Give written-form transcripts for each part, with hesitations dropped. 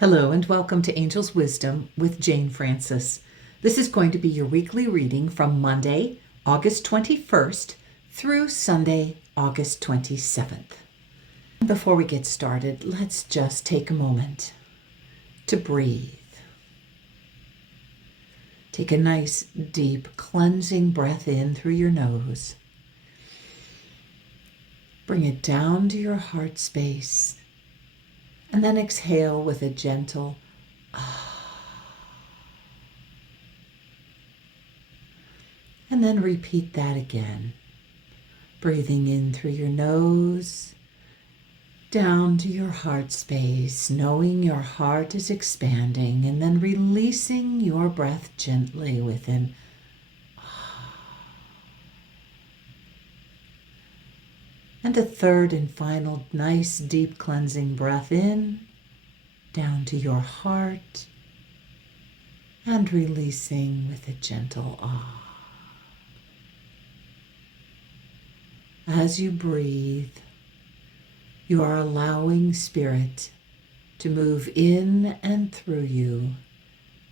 Hello and welcome to Angel's Wisdom with Jane Francis. This is going to be your weekly reading from Monday, August 21st through Sunday, August 27th. Before we get started, let's just take a moment to breathe. Take a nice, deep, cleansing breath in through your nose. Bring it down to your heart space. And then exhale with a gentle and then repeat that again. Breathing in through your nose, down to your heart space, knowing your heart is expanding, and then releasing your breath gently within. And a third and final nice deep cleansing breath in, down to your heart, and releasing with a gentle ah. As you breathe, you are allowing Spirit to move in and through you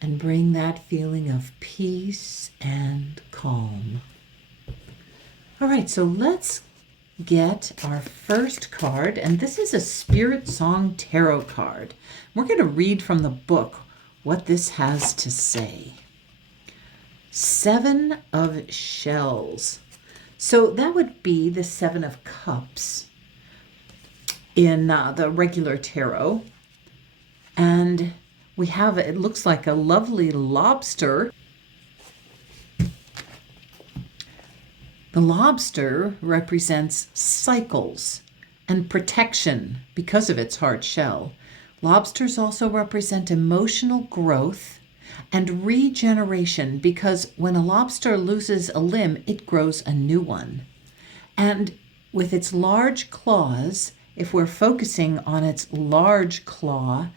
and bring that feeling of peace and calm. All right, so let's get our first card, and this is a Spirit Song Tarot card. We're going to read from the book what this has to say. 7 of Shells. So that would be the 7 of Cups in the regular tarot. And we have, it looks like a lovely lobster. The lobster represents cycles and protection because of its hard shell. Lobsters also represent emotional growth and regeneration because when a lobster loses a limb, it grows a new one. And with its large claws, if we're focusing on its large claw,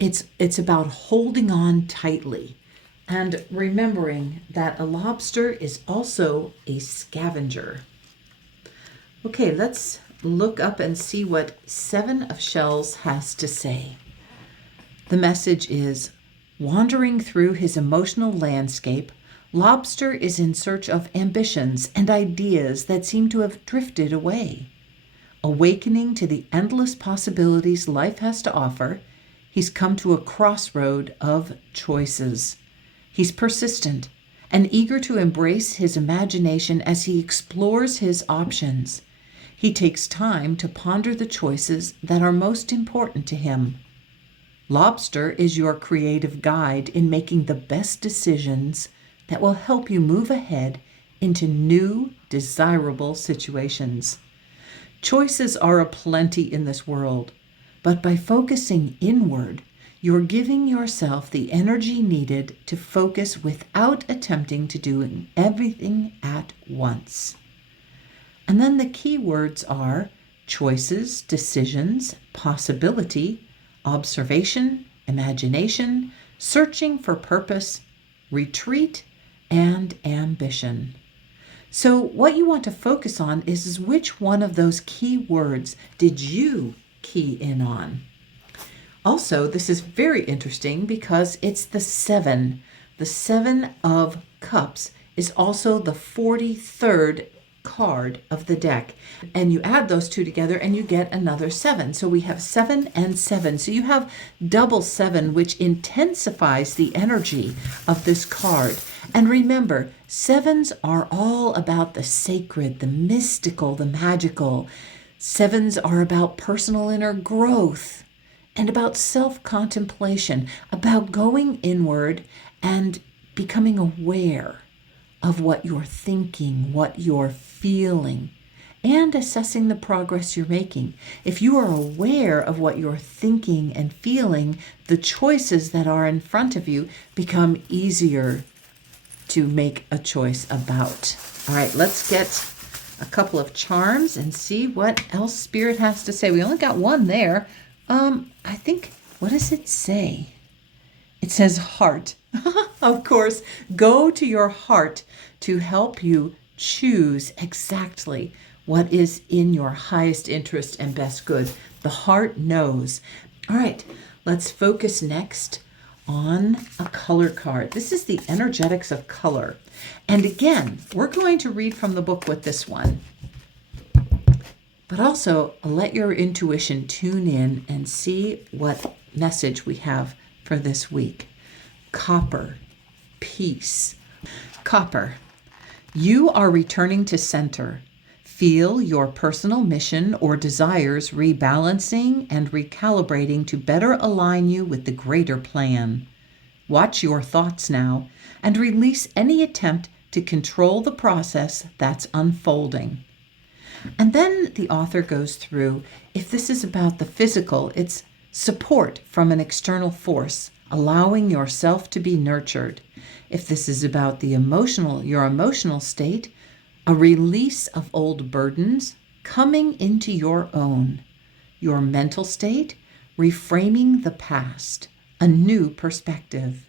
it's about holding on tightly. And remembering that a lobster is also a scavenger. Okay, let's look up and see what 7 of Shells has to say. The message is, wandering through his emotional landscape, Lobster is in search of ambitions and ideas that seem to have drifted away. Awakening to the endless possibilities life has to offer, he's come to a crossroad of choices. He's persistent and eager to embrace his imagination as he explores his options. He takes time to ponder the choices that are most important to him. Lobster is your creative guide in making the best decisions that will help you move ahead into new, desirable situations. Choices are aplenty in this world, but by focusing inward, you're giving yourself the energy needed to focus without attempting to do everything at once. And then the key words are choices, decisions, possibility, observation, imagination, searching for purpose, retreat, and ambition. So what you want to focus on is which one of those key words did you key in on? Also, this is very interesting because it's the 7. The 7 of Cups is also the 43rd card of the deck. And you add those two together and you get another 7. So we have 7 and 7. So you have double 7, which intensifies the energy of this card. And remember, 7s are all about the sacred, the mystical, the magical. 7s are about personal inner growth and about self-contemplation, about going inward and becoming aware of what you're thinking, what you're feeling, and assessing the progress you're making. If you are aware of what you're thinking and feeling, the choices that are in front of you become easier to make a choice about. All right, let's get a couple of charms and see what else Spirit has to say. We only got one there. I think, what does it say? It says heart. Of course, go to your heart to help you choose exactly what is in your highest interest and best good. The heart knows. All right, Let's focus next on a color card. This is the energetics of color. And again, we're going to read from the book with this one. But also let your intuition tune in and see what message we have for this week. Copper, peace. Copper, you are returning to center. Feel your personal mission or desires rebalancing and recalibrating to better align you with the greater plan. Watch your thoughts now and release any attempt to control the process that's unfolding. And then the author goes through, if this is about the physical, it's support from an external force, allowing yourself to be nurtured. If this is about the your emotional state, a release of old burdens, coming into your own. Your mental state, reframing the past, a new perspective.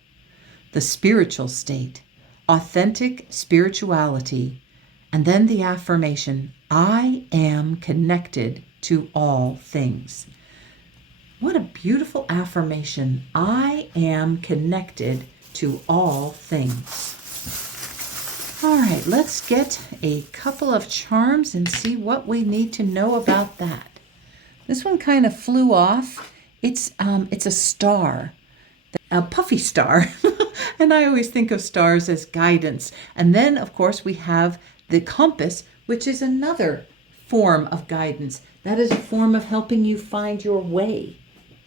The spiritual state, authentic spirituality. And then the affirmation, I am connected to all things. What a beautiful affirmation. I am connected to all things. All right, let's get a couple of charms and see what we need to know about that. This one kind of flew off. It's a star, a puffy star. And I always think of stars as guidance. And then, of course, we have the compass, which is another form of guidance. That is a form of helping you find your way.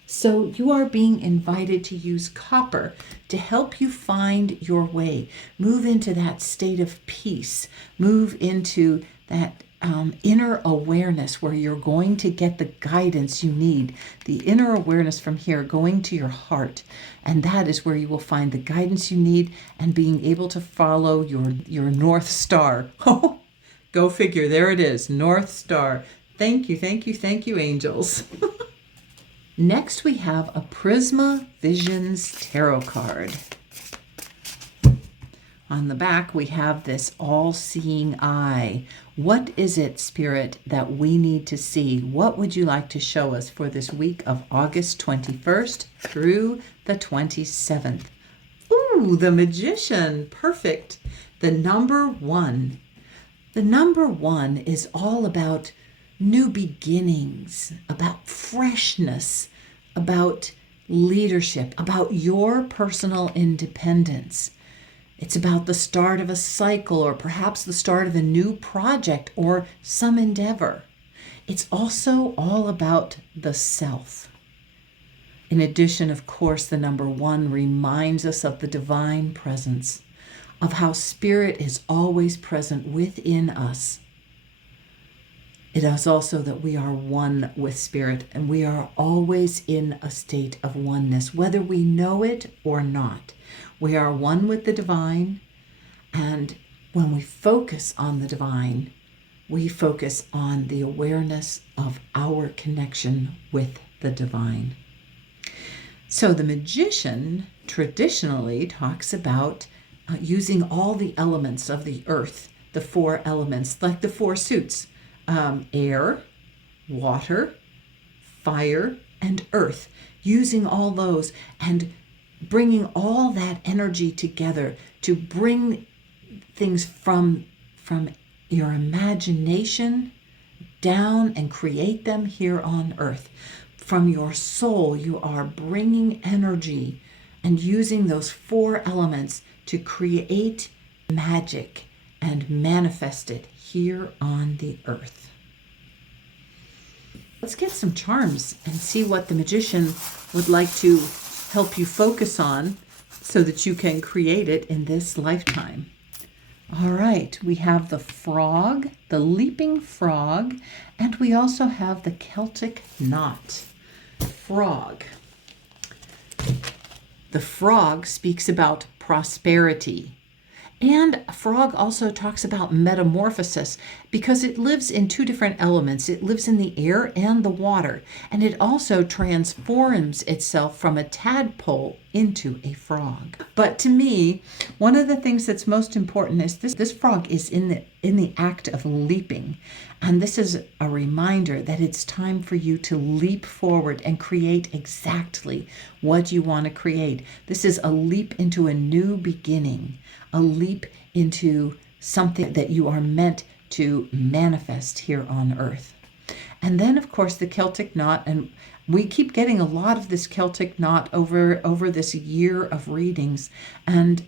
So you are being invited to use copper to help you find your way. Move into that state of peace. Move into that inner awareness where you're going to get the guidance you need. The inner awareness from here going to your heart. And that is where you will find the guidance you need and being able to follow your North Star. Oh, go figure. There it is. North Star. Thank you, thank you, thank you, angels. Next, we have a Prisma Visions Tarot card. On the back, we have this all-seeing eye. What is it, Spirit, that we need to see? What would you like to show us for this week of August 21st through the 27th? Ooh, the Magician. Perfect. The number 1. The number 1 is all about new beginnings, about freshness, about leadership, about your personal independence. It's about the start of a cycle or perhaps the start of a new project or some endeavor. It's also all about the self. In addition, of course, the number 1 reminds us of the divine presence, of how Spirit is always present within us. It is also that we are one with Spirit and we are always in a state of oneness, whether we know it or not. We are one with the divine, and when we focus on the divine, we focus on the awareness of our connection with the divine. So the Magician traditionally talks about using all the elements of the earth, the 4 elements, like the 4 suits. Air, water, fire, and earth, using all those and bringing all that energy together to bring things from your imagination down and create them here on earth. From your soul, you are bringing energy and using those 4 elements to create magic and manifest it here on the earth. Let's get some charms and see what the Magician would like to help you focus on so that you can create it in this lifetime. All right, we have the frog, the leaping frog, and we also have the Celtic knot. Frog. The frog speaks about prosperity. And a frog also talks about metamorphosis because it lives in 2 different elements. It lives in the air and the water, and it also transforms itself from a tadpole into a frog. But to me, one of the things that's most important is this frog is in in the act of leaping. And this is a reminder that it's time for you to leap forward and create exactly what you want to create. This is a leap into a new beginning, a leap into something that you are meant to manifest here on earth. And then, of course, the Celtic knot, and we keep getting a lot of this Celtic knot over this year of readings. And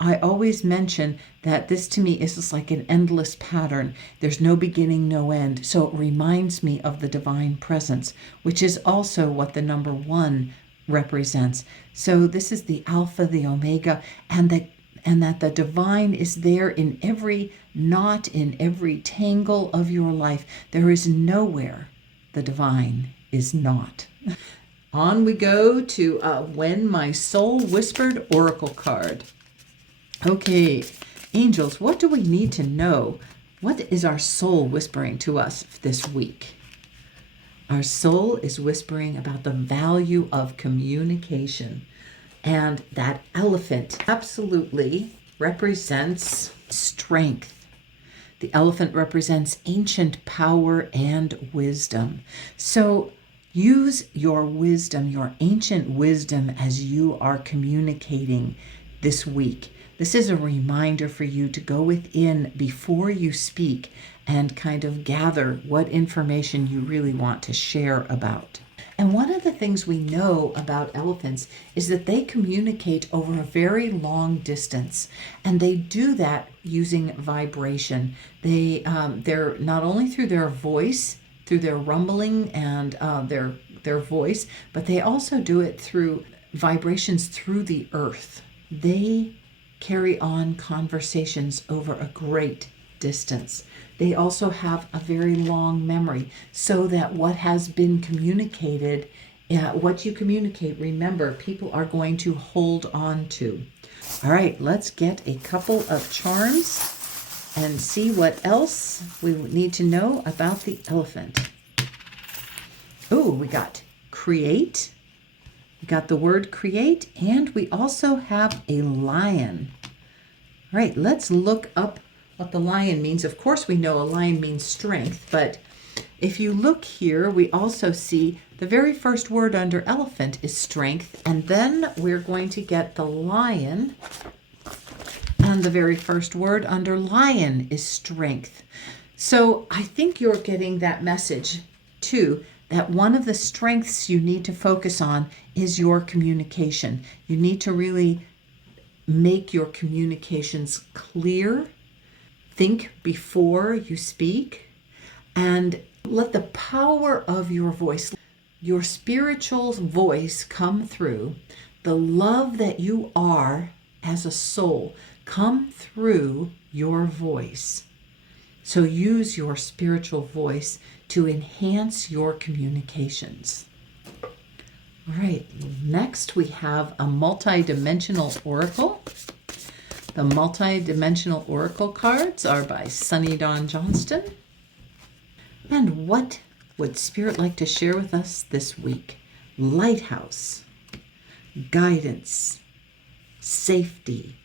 I always mention that this to me is just like an endless pattern. There's no beginning, no end. So it reminds me of the divine presence, which is also what the number 1 represents. So this is the Alpha, the Omega, and that the divine is there in every knot, in every tangle of your life. There is nowhere the divine is not. On we go to When My Soul Whispered Oracle card. Okay, angels, what do we need to know? What is our soul whispering to us this week? Our soul is whispering about the value of communication. And that elephant absolutely represents strength. The elephant represents ancient power and wisdom. So use your wisdom, your ancient wisdom, as you are communicating this week. This is a reminder for you to go within before you speak and kind of gather what information you really want to share about. And one of the things we know about elephants is that they communicate over a very long distance, and they do that using vibration. They're not only through their voice, through their rumbling and their voice, but they also do it through vibrations through the earth. They carry on conversations over a great distance. They also have a very long memory, so that what has been communicated, what you communicate, remember, people are going to hold on to. All right, let's get a couple of charms and see what else we need to know about the elephant. Oh, we got create. We got the word create, and we also have a lion. All right, let's look up what the lion means. Of course, we know a lion means strength, but if you look here, we also see the very first word under elephant is strength, and then we're going to get the lion, and the very first word under lion is strength. So I think you're getting that message too, that one of the strengths you need to focus on is your communication. You need to really make your communications clear. Think before you speak, and let the power of your voice, your spiritual voice, come through. The love that you are as a soul come through your voice. So use your spiritual voice to enhance your communications. All right, next we have a multi-dimensional oracle. The multi-dimensional oracle cards are by Sunny Dawn Johnston. And what would Spirit like to share with us this week? Lighthouse, guidance, safety,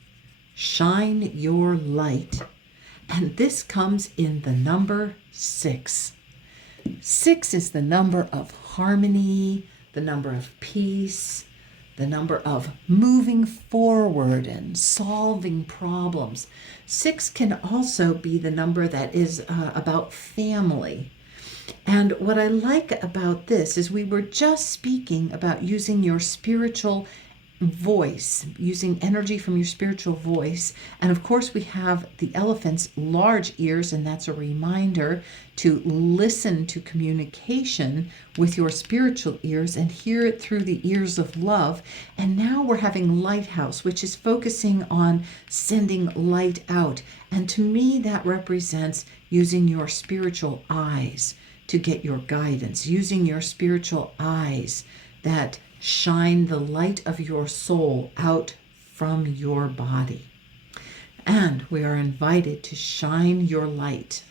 shine your light. And this comes in the number 6. 6 is the number of harmony, the number of peace, the number of moving forward and solving problems. 6 can also be the number that is about family. And what I like about this is we were just speaking about using your spiritual voice, using energy from your spiritual voice. And of course, we have the elephant's large ears, and that's a reminder to listen to communication with your spiritual ears and hear it through the ears of love. And now we're having lighthouse, which is focusing on sending light out. And to me, that represents using your spiritual eyes to get your guidance, using your spiritual eyes that shine the light of your soul out from your body. And we are invited to shine your light.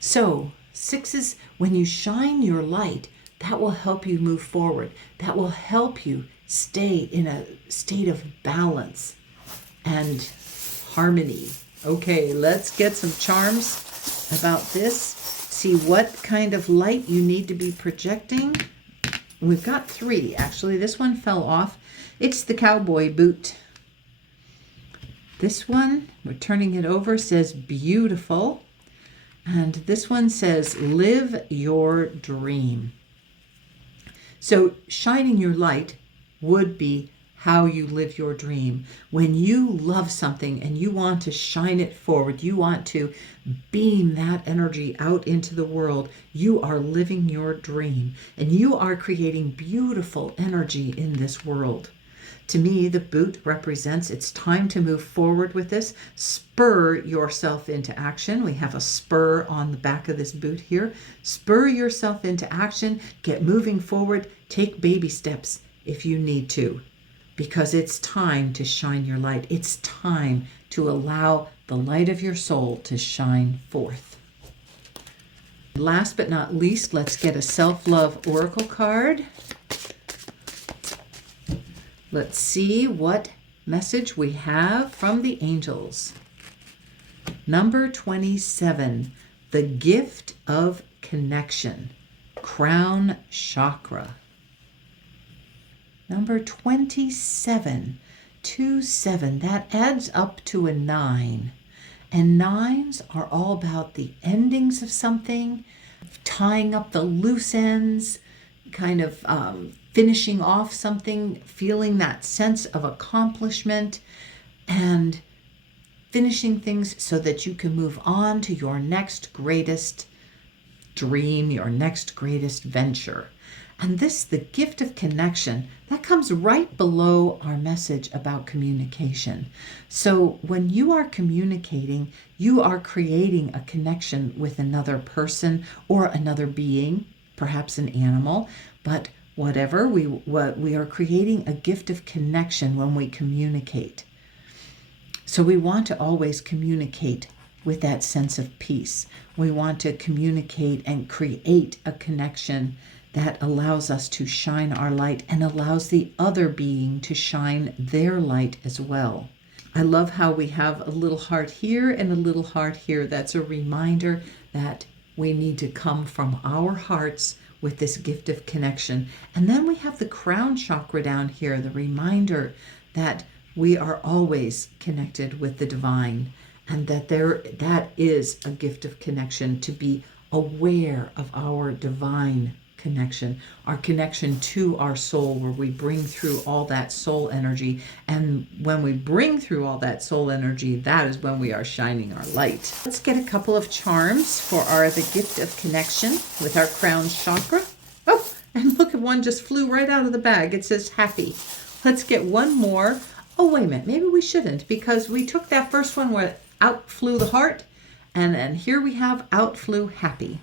So 6 is when you shine your light, that will help you move forward. That will help you stay in a state of balance and harmony Okay, let's get some charms about this. See what kind of light you need to be projecting. We've got 3. Actually, this one fell off. It's the cowboy boot. This one, we're turning it over, says beautiful. And this one says live your dream. So shining your light would be how you live your dream. When you love something and you want to shine it forward, you want to beam that energy out into the world, you are living your dream and you are creating beautiful energy in this world. To me, the boot represents it's time to move forward with this. Spur yourself into action. We have a spur on the back of this boot here. Spur yourself into action. Get moving forward. Take baby steps if you need to, because it's time to shine your light. It's time to allow the light of your soul to shine forth. Last but not least, let's get a self-love oracle card. Let's see what message we have from the angels. Number 27, the gift of connection, crown chakra. Number 27, 27, that adds up to a 9. And 9s are all about the endings of something, tying up the loose ends, kind of finishing off something, feeling that sense of accomplishment, and finishing things so that you can move on to your next greatest dream, your next greatest venture. And this, the gift of connection, that comes right below our message about communication. So when you are communicating, you are creating a connection with another person or another being, perhaps an animal, but whatever, we are creating a gift of connection when we communicate. So we want to always communicate with that sense of peace. We want to communicate and create a connection that allows us to shine our light and allows the other being to shine their light as well. I love how we have a little heart here and a little heart here. That's a reminder that we need to come from our hearts with this gift of connection. And then we have the crown chakra down here, the reminder that we are always connected with the divine, and that that is a gift of connection, to be aware of our divine connection, our connection to our soul, where we bring through all that soul energy. And when we bring through all that soul energy, that is when we are shining our light. Let's get a couple of charms for the gift of connection with our crown chakra. Oh, and look, at one just flew right out of the bag. It says happy. Let's get one more. Oh, wait a minute. Maybe we shouldn't, because we took that first one where out flew the heart, and here we have out flew happy.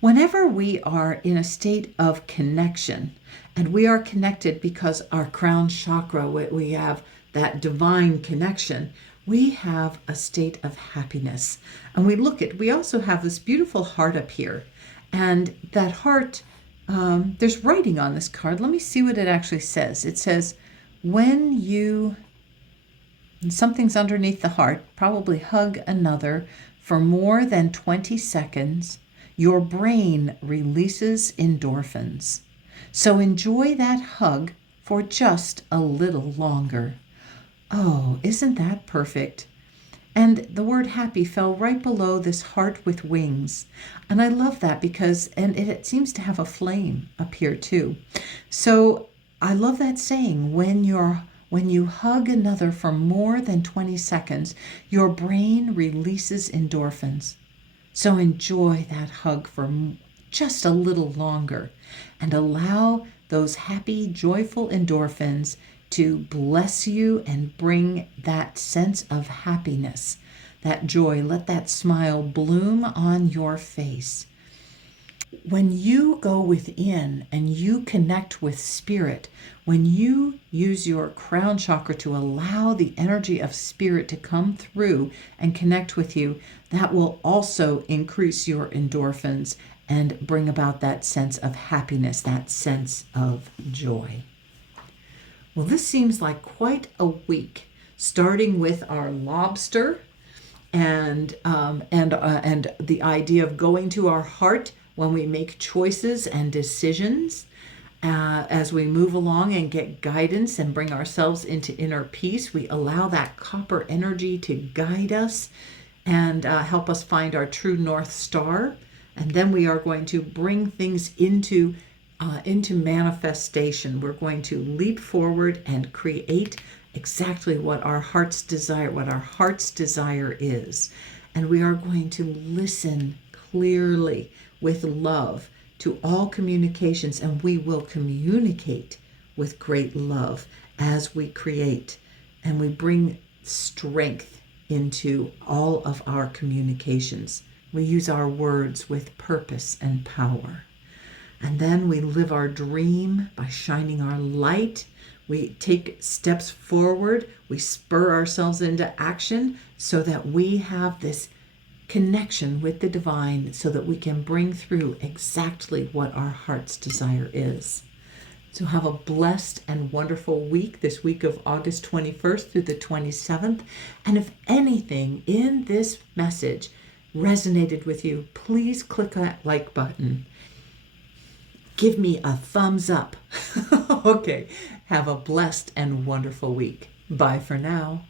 Whenever we are in a state of connection, and we are connected because our crown chakra, we have that divine connection, we have a state of happiness. And we also have this beautiful heart up here. And that heart, there's writing on this card. Let me see what it actually says. It says, and something's underneath the heart, probably hug another for more than 20 seconds. Your brain releases endorphins. So enjoy that hug for just a little longer. Oh, isn't that perfect? And the word happy fell right below this heart with wings. And I love that because, and it seems to have a flame up here too. So I love that saying, when you hug another for more than 20 seconds, your brain releases endorphins. So enjoy that hug for just a little longer and allow those happy, joyful endorphins to bless you and bring that sense of happiness, that joy. Let that smile bloom on your face. When you go within and you connect with spirit, when you use your crown chakra to allow the energy of spirit to come through and connect with you, that will also increase your endorphins and bring about that sense of happiness, that sense of joy. Well, this seems like quite a week, starting with our lobster and the idea of going to our heart when we make choices and decisions, as we move along and get guidance and bring ourselves into inner peace. We allow that copper energy to guide us and help us find our true North Star. And then we are going to bring things into manifestation. We're going to leap forward and create exactly what our heart's desire is. And we are going to listen clearly with love to all communications, and we will communicate with great love as we create, and we bring strength into all of our communications. We use our words with purpose and power. And then we live our dream by shining our light. We take steps forward. We spur ourselves into action so that we have this connection with the divine, so that we can bring through exactly what our heart's desire is. So have a blessed and wonderful week, this week of August 21st through the 27th. And if anything in this message resonated with you, please click that like button. Give me a thumbs up. Okay, have a blessed and wonderful week. Bye for now.